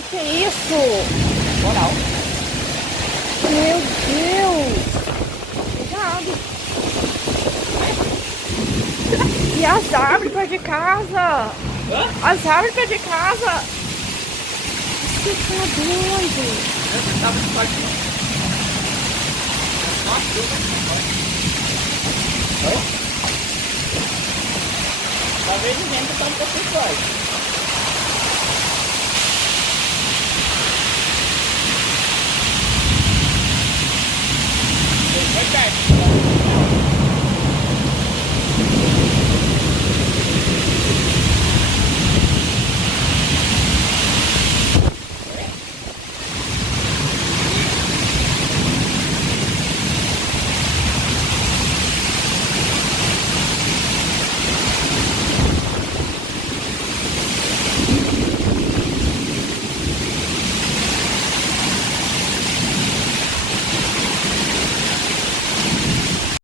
que é isso? Moral. Meu Deus! Cuidado! E as árvores perto de casa? Hã? As árvores perto de casa? Você tá doido? Eu tava de parte. Nossa, eu Hã? Talvez o vento tá um pouquinho forte. Vai perto.